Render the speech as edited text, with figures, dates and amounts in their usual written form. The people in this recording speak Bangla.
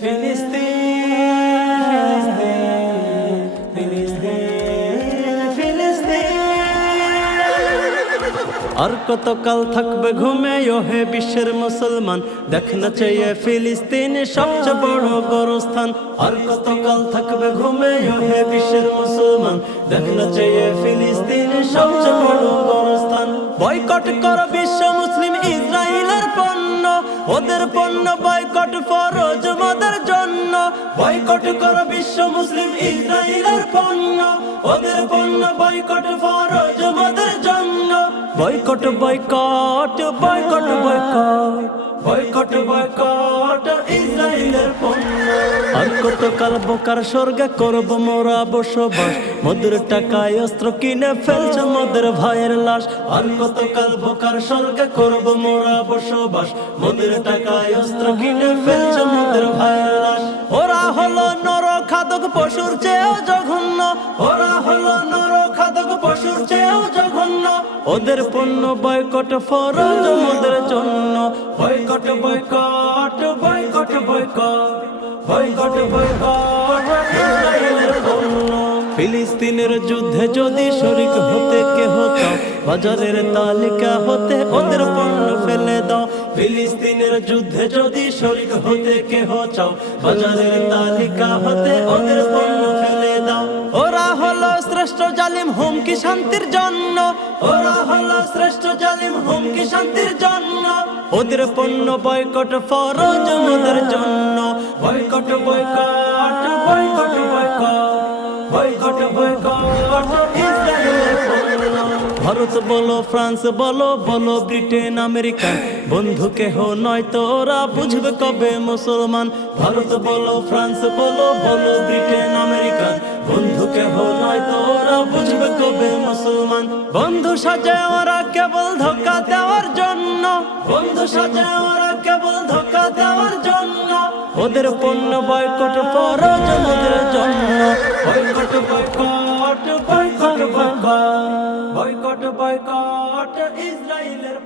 আর কতকাল থাকবে ঘুমে হে বিশ্বের মুসলমান, দেখ না চেয়ে ফিলিস্তিন সবচেয়ে বড় গোরস্থান। আর কতকাল থাকবে ঘুমে হে বিশ্বের মুসলমান, দেখ না চেয়ে ফিলিস্তিন সবচেয়ে বড় গোরস্থান। বয়কট করো বিশ্ব মুসলিম ইসরায়েলের পণ্য, ওদের পণ্য বয়কট ফরজ মোদের জন্য। বয়কট করো বিশ্ব মুসলিম ইসরায়েলের পণ্য, ওদের পণ্য বয়কট ফরজ মোদের জন্য। Boycott boycott boycott boycott boycott boycott ইসরায়েলের পণ্য। আর কতকাল বোকার স্বর্গে করব মোরা বসবাস, মোদের টাকায় অস্ত্র কিনে ফেলছে মোদের ভাইয়ের লাশ। আর কতকাল বোকার স্বর্গে করব মোরা বসবাস, মোদের টাকায় অস্ত্র কিনে ফেলছে মোদের ভাইয়ের লাশ। ওরা হলো নরখাদক পশুর চেয়েও জঘন্য, ওরা হলো নরখাদক পশুর চেয়েও জঘন্য। ওদের পণ্য বয়কট ফরজ মোদের জন্য। Boycott boycott boycott boycott boycott boycott ইসরায়েলের পণ্য। ফিলিস্তিনের যুদ্ধে যদি শরীক হতে কেহ চাও, বাজারের তালিকা হতে ওদের পণ্য ফেলে দাও। ফিলিস্তিনের যুদ্ধে যদি শরীক হতে কেহ চাও, বাজারের তালিকা হতে ওদের পণ্য ফেলে দাও। ওরা হলো শ্রেষ্ঠ জালিম হুমকি শান্তির জন্য, ওরা হলো শ্রেষ্ঠ জালিম হুমকি শান্তির জন্য। ওদের পণ্য বয়কট ফরজ মোদের জন্য। Boycott boycott boycott boycott boycott boycott ইসরায়েলের পণ্য। ভারত বলো ফ্রান্স বলো বলো ব্রিটেন আমেরিকা, বন্ধু কেহ নয় তো ওরা বুঝবে কবে মুসলমান। ভারত বলো ফ্রান্স বলো বলো ব্রিটেন আমেরিকা, বন্ধু কেহ নয় তো ওরা বুঝবে কবে মুসলমান। বন্ধু সাজে ওরা কেবল ধোঁকা দেওয়ার জন্য, বন্ধু সাজে ওরা কেবল ধোঁকা দেওয়ার জন্য। ওদের পণ্য বয়কট ফরজ মোদের জন্য। Boycott boycott boycott boycott boycott boycott ইসরায়েলের